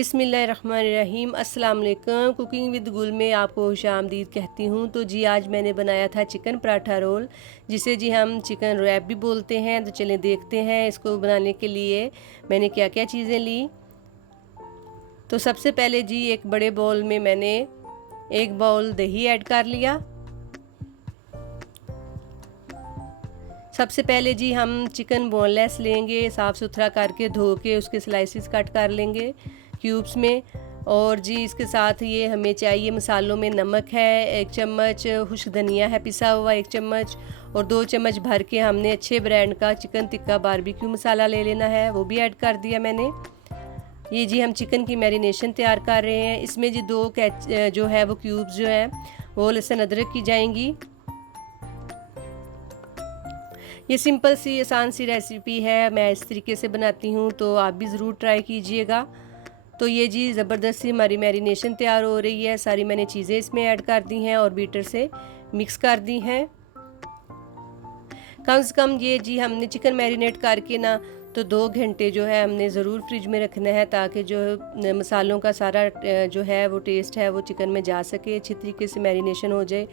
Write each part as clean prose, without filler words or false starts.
बिस्मिल्लाहिर्रहमानिर्रहीम। अस्सलाम वालेकुम। कुकिंग विद गुल में आपको खुशामदीद कहती हूँ। तो जी आज मैंने बनाया था चिकन पराठा रोल, जिसे जी हम चिकन रैप भी बोलते हैं। तो चलें देखते हैं इसको बनाने के लिए मैंने क्या क्या चीज़ें ली। तो सबसे पहले जी एक बड़े बाउल में मैंने एक बाउल दही ऐड कर लिया। सबसे पहले जी हम चिकन बोनलेस लेंगे, साफ़ सुथरा करके धो के उसके स्लाइसिस कट कर लेंगे क्यूब्स में। और जी इसके साथ ये हमें चाहिए मसालों में नमक है 1 चम्मच, खुश्क धनिया है पिसा हुआ 1 चम्मच, और 2 चम्मच भर के हमने अच्छे ब्रांड का चिकन टिक्का बारबेक्यू मसाला ले लेना है, वो भी ऐड कर दिया मैंने। ये जी हम चिकन की मैरिनेशन तैयार कर रहे हैं। इसमें जी 2 जो है वो क्यूब्स जो हैं वो लहसुन अदरक की जाएंगी। ये सिंपल सी आसान सी रेसिपी है, मैं इस तरीके से बनाती हूँ, तो आप भी ज़रूर ट्राई कीजिएगा। तो ये जी ज़बरदस्त सी हमारी मैरिनेशन तैयार हो रही है। सारी मैंने चीज़ें इसमें ऐड कर दी हैं और बीटर से मिक्स कर दी हैं। कम से कम ये जी हमने चिकन मैरिनेट करके ना तो 2 घंटे जो है हमने ज़रूर फ्रिज में रखना है, ताकि जो मसालों का सारा जो है वो टेस्ट है वो चिकन में जा सके, अच्छी तरीके से मैरिनेशन हो जाए।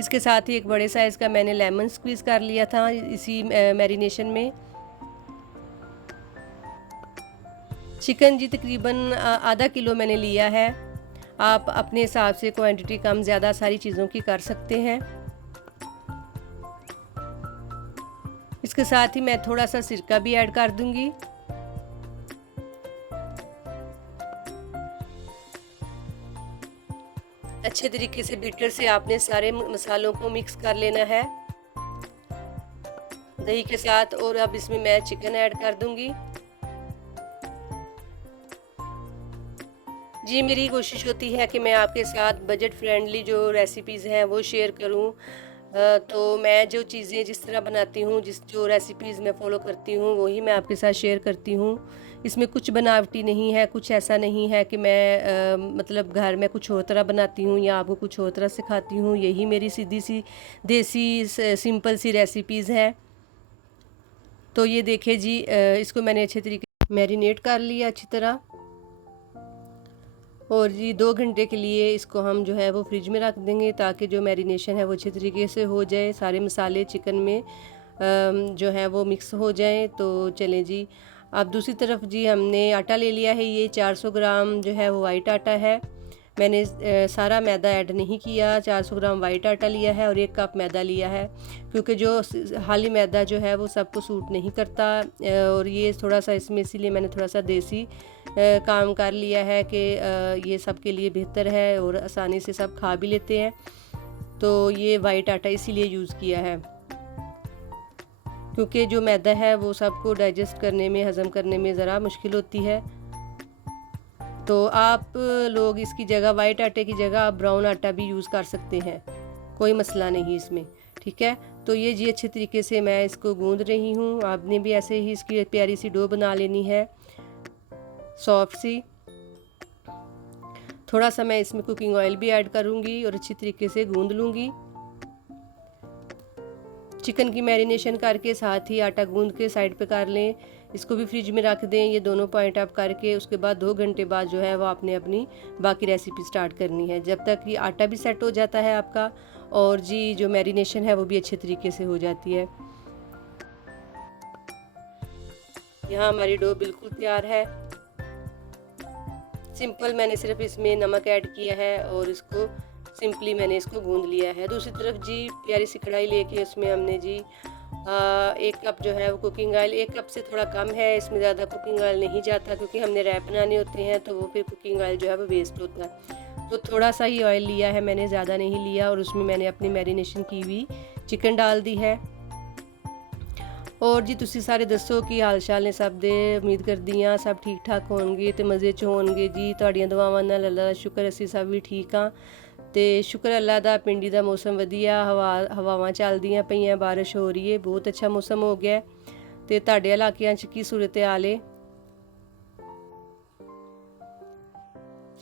इसके साथ ही एक बड़े साइज़ का मैंने लेमन स्क्वीज़ कर लिया था इसी मैरिनेशन में। चिकन जी तकरीबन आधा किलो मैंने लिया है। आप अपने हिसाब से क्वांटिटी कम ज़्यादा सारी चीज़ों की कर सकते हैं। इसके साथ ही मैं थोड़ा सा सिरका भी ऐड कर दूंगी। अच्छे तरीके से बीटर से आपने सारे मसालों को मिक्स कर लेना है दही के साथ। और अब इसमें मैं चिकन ऐड कर दूंगी। जी मेरी कोशिश होती है कि मैं आपके साथ बजट फ्रेंडली जो रेसिपीज़ हैं वो शेयर करूं। तो मैं जो चीज़ें जिस तरह बनाती हूँ, जो रेसिपीज़ मैं फ़ॉलो करती हूँ, वही मैं आपके साथ शेयर करती हूँ। इसमें कुछ बनावटी नहीं है, कुछ ऐसा नहीं है कि मैं मतलब घर में कुछ और तरह बनाती हूँ या आपको कुछ और तरह सिखाती हूँ। यही मेरी सीधी सी देसी सिंपल सी रेसिपीज़ हैं। तो ये देखिए जी इसको मैंने अच्छे तरीके से मैरिनेट कर लिया अच्छी तरह। और जी 2 घंटे के लिए इसको हम जो है वो फ्रिज में रख देंगे, ताकि जो मैरिनेशन है वो अच्छे तरीके से हो जाए, सारे मसाले चिकन में जो है वो मिक्स हो जाएं। तो चलें जी अब दूसरी तरफ जी हमने आटा ले लिया है। ये 400 ग्राम जो है वो वाइट आटा है। मैंने सारा मैदा ऐड नहीं किया। 400 ग्राम वाइट आटा लिया है और 1 कप मैदा लिया है, क्योंकि जो हाली मैदा जो है वो सबको सूट नहीं करता। और ये थोड़ा सा इसमें इसीलिए मैंने थोड़ा सा देसी काम कर लिया है कि ये सब के लिए बेहतर है और आसानी से सब खा भी लेते हैं। तो ये वाइट आटा इसीलिए यूज़ किया है, क्योंकि जो मैदा है वो सबको डाइजेस्ट करने में, हज़म करने में ज़रा मुश्किल होती है। तो आप लोग इसकी जगह वाइट आटे की जगह आप ब्राउन आटा भी यूज़ कर सकते हैं, कोई मसला नहीं इसमें, ठीक है। तो ये जी अच्छे तरीके से मैं इसको गूंद रही हूँ। आपने भी ऐसे ही इसकी प्यारी सी डो बना लेनी है, सॉफ्ट सी। थोड़ा सा मैं इसमें कुकिंग ऑयल भी ऐड करूँगी और अच्छी तरीके से गूंद लूँगी। चिकन की मैरिनेशन करके साथ ही आटा गूंद के साइड पे कर लें, इसको भी फ्रिज में रख दें। ये दोनों पॉइंट आप करके उसके बाद 2 घंटे बाद जो है वो आपने अपनी बाकी रेसिपी स्टार्ट करनी है, जब तक ये आटा भी सेट हो जाता है आपका और जी जो मैरिनेशन है वो भी अच्छे तरीके से हो जाती है। यहाँ हमारी डो बिल्कुल तैयार है। सिंपल मैंने सिर्फ इसमें नमक ऐड किया है और इसको सिंपली मैंने इसको गूंद लिया है। दूसरी तरफ जी प्यारी सी कढ़ाई लेके उसमें हमने जी 1 कप जो है वो कुकिंग ऑयल, 1 कप से थोड़ा कम है, इसमें ज़्यादा कुकिंग ऑयल नहीं जाता, क्योंकि हमने रैप बनाने होते हैं तो वो फिर कुकिंग ऑयल जो है वो वेस्ट होता है। तो थोड़ा सा ही ऑयल लिया है मैंने, ज़्यादा नहीं लिया। और उसमें मैंने अपनी मैरिनेशन की हुई चिकन डाल दी है। और जी तुसी सारे दसो कि हाल चाल ने सब दे, उम्मीद करदी हाँ सब ठीक ठाक होणगे ते मज़े च होणगे जी। तुहाड़ियां दुआवां नाल अल्लाह दा शुक्र असीं सब भी ठीक हाँ। ते शुक्र अल्लाह दा पिंडी दा मौसम वधिया, हवावां चलदियां पईयां, बारिश हो रही है, बहुत अच्छा मौसम हो गया है। ते तुहाडे इलाकियां च की सूरत हाल है?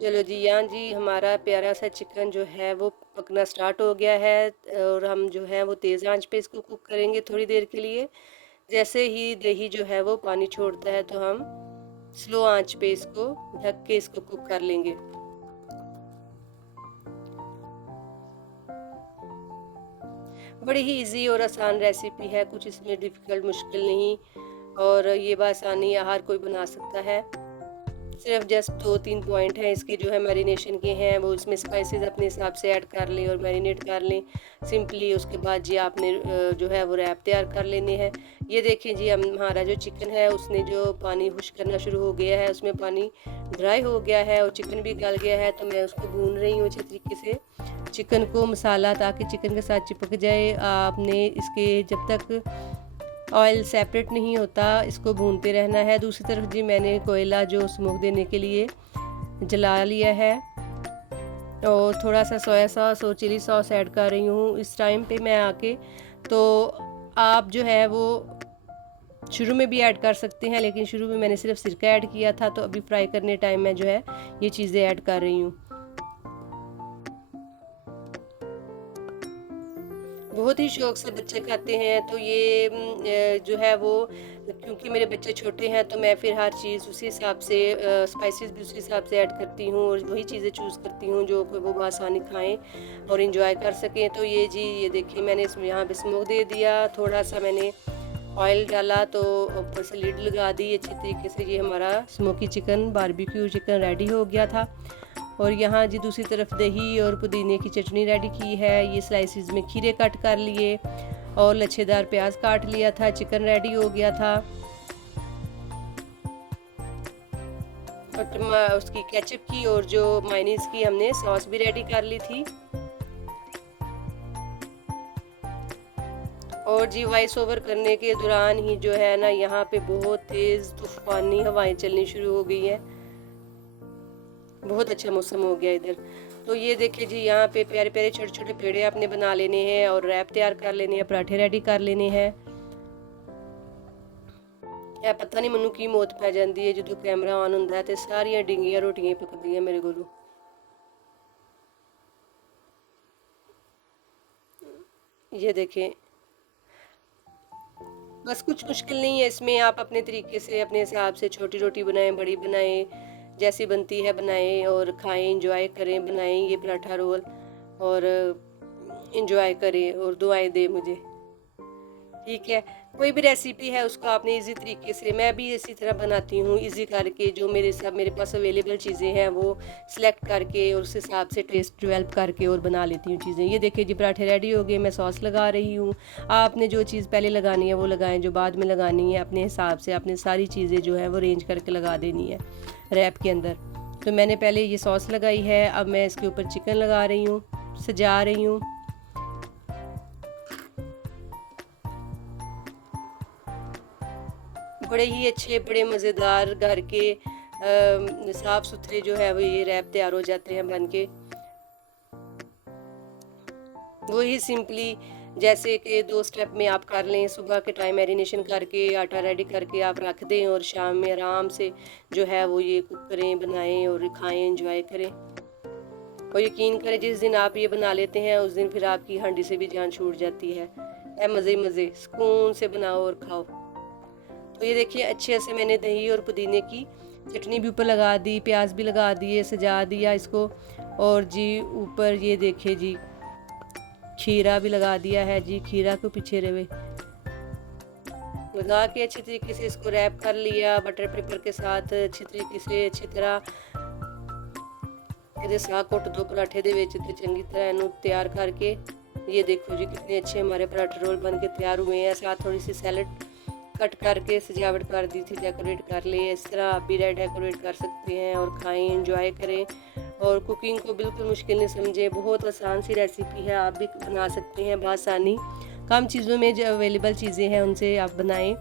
चलो जी यहाँ जी हमारा प्यारा सा चिकन जो है वो पकना स्टार्ट हो गया है। और हम जो है वो तेज़ आंच पे इसको कुक करेंगे थोड़ी देर के लिए। जैसे ही दही जो है वो पानी छोड़ता है तो हम स्लो आंच पे इसको ढक के इसको कुक कर लेंगे। बड़ी ही इजी और आसान रेसिपी है, कुछ इसमें डिफ़िकल्ट मुश्किल नहीं, और ये बासानी हर कोई बना सकता है। सिर्फ जस्ट 2-3 पॉइंट हैं इसके जो है मैरिनेशन के हैं, वो इसमें स्पाइसेस अपने हिसाब से ऐड कर लें और मैरिनेट कर लें सिंपली। उसके बाद जी आपने जो है वो रैप तैयार कर लेने हैं। ये देखें जी, हमारा जो चिकन है उसने जो पानी खुश करना शुरू हो गया है, उसमें पानी ड्राई हो गया है और चिकन भी गल गया है। तो मैं उसको भून रही हूँ अच्छे तरीके से चिकन को, मसाला ताकि चिकन के साथ चिपक जाए। आपने इसके जब तक ऑयल सेपरेट नहीं होता इसको भूनते रहना है। दूसरी तरफ जी मैंने कोयला जो स्मोक देने के लिए जला लिया है और थोड़ा सा सोया सॉस और चिली सॉस ऐड कर रही हूँ इस टाइम पे मैं आके। तो आप जो है वो शुरू में भी ऐड कर सकते हैं, लेकिन शुरू में मैंने सिर्फ सिरका ऐड किया था, तो अभी फ्राई करने टाइम मैं जो है ये चीज़ें ऐड कर रही हूँ। बहुत ही शौक़ से बच्चे खाते हैं। तो ये जो है वो, क्योंकि मेरे बच्चे छोटे हैं तो मैं फिर हर चीज़ उसी हिसाब से स्पाइसेस भी उसी हिसाब से ऐड करती हूँ और वही चीज़ें चूज़ करती हूँ जो वो आसानी खाएं और इंजॉय कर सकें। तो ये जी, ये देखिए मैंने इसमें यहाँ पे स्मोक दे दिया, थोड़ा सा मैंने ऑयल डाला तो ऊपर से लिड लगा दी अच्छी तरीके से। ये हमारा smoky chicken, barbecue chicken ready हो गया था। और यहाँ जी दूसरी तरफ दही और पुदीने की चटनी रेडी की है। ये स्लाइसिस में खीरे कट कर लिए और लच्छेदार प्याज काट लिया था। चिकन रेडी हो गया था और उसकी केचप की और जो मायोनीज की हमने सॉस भी रेडी कर ली थी। और जी वॉइस ओवर करने के दौरान ही जो है ना, यहाँ पे बहुत तेज़ तूफानी हवाएं चलनी शुरू हो गई है। बहुत अच्छा मौसम हो गया इधर। तो ये देखिए जी, यहाँ पे प्यारे प्यारे छोटे छोटे पेड़े आपने बना लेने हैं और रैप तैयार कर लेने हैं, पराठे रेडी कर लेने हैं। या पता नहीं मनु की मौत पै जाती है जो कैमरा ऑन होंदा है, तो सारियां डिंगियां रोटियां पकदियां मेरे कोलों। ये देखें, बस कुछ मुश्किल नहीं है इसमें, आप अपने तरीके से अपने हिसाब से छोटी रोटी बनाएं, बड़ी बनाएं, जैसी बनती है बनाएं और खाएं, एंजॉय करें, बनाएं ये पराठा रोल और एंजॉय करें और दुआएं दें मुझे। ठीक है, कोई भी रेसिपी है उसको आपने इजी तरीके से, मैं भी इसी तरह बनाती हूँ इजी करके, जो मेरे पास अवेलेबल चीज़ें हैं वो सिलेक्ट करके और उस हिसाब से टेस्ट डेवलप करके और बना लेती हूँ चीज़ें। ये देखिए जी, पराठे रेडी हो गए, मैं सॉस लगा रही हूँ। आपने जो चीज़ पहले लगानी है वो लगाएं, जो बाद में लगानी है अपने हिसाब से आपने सारी चीज़ें जो है वो अरेंज करके लगा देनी है रैप के अंदर। तो मैंने पहले ये सॉस लगाई है, अब मैं इसके ऊपर चिकन लगा रही हूँ, सजा रही हूँ। बड़े ही अच्छे, बड़े मज़ेदार घर के साफ़ सुथरे जो है वो ये रैप तैयार हो जाते हैं बन के। वही सिंपली जैसे कि 2 स्टेप में आप कर लें। सुबह के टाइम मैरिनेशन करके आटा रेडी करके आप रख दें और शाम में आराम से जो है वो ये कुक करें, बनाएं और खाएं, एंजॉय करें। और यकीन करें, जिस दिन आप ये बना लेते हैं उस दिन फिर आपकी हांडी से भी जान छूट जाती है। मज़े मज़े सुकून से बनाओ और खाओ। तो ये देखिए, अच्छे से मैंने दही और पुदीने की चटनी भी ऊपर लगा दी, प्याज भी लगा दिए, सजा दिया इसको। और जी ऊपर ये देखिए जी, खीरा भी लगा दिया है जी, खीरा को पीछे रहे लगा के अच्छी तरीके से इसको रैप कर लिया बटर पेपर के साथ। अच्छी तरीके से अच्छी तरह ਇਹਦੇ ਸਾਹ ਘੁੱਟ ਦੋ पराठे ਦੇ ਵਿੱਚ ਤੇ ਚੰਗੀ तरह ਇਹਨੂੰ ਤਿਆਰ करके। ये देखो जी, कितने अच्छे हमारे पराठे रोल बन के तैयार हुए हैं। साथ थोड़ी सी सैलड कट करके सजावट कर दी थी, डेकोरेट कर ले। इस तरह आप भी डेकोरेट कर सकते हैं और खाएं, एंजॉय करें। और कुकिंग को बिल्कुल मुश्किल नहीं समझे, बहुत आसान सी रेसिपी है, आप भी बना सकते हैं बआसानी। कम चीज़ों में जो अवेलेबल चीज़ें हैं उनसे आप बनाएं,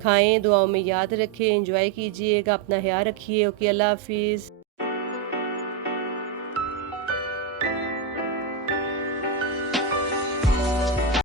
खाएं, दुआओं में याद रखें, एंजॉय कीजिएगा, अपना ख्याल रखिए। ओके, अल्लाह हाफिज़।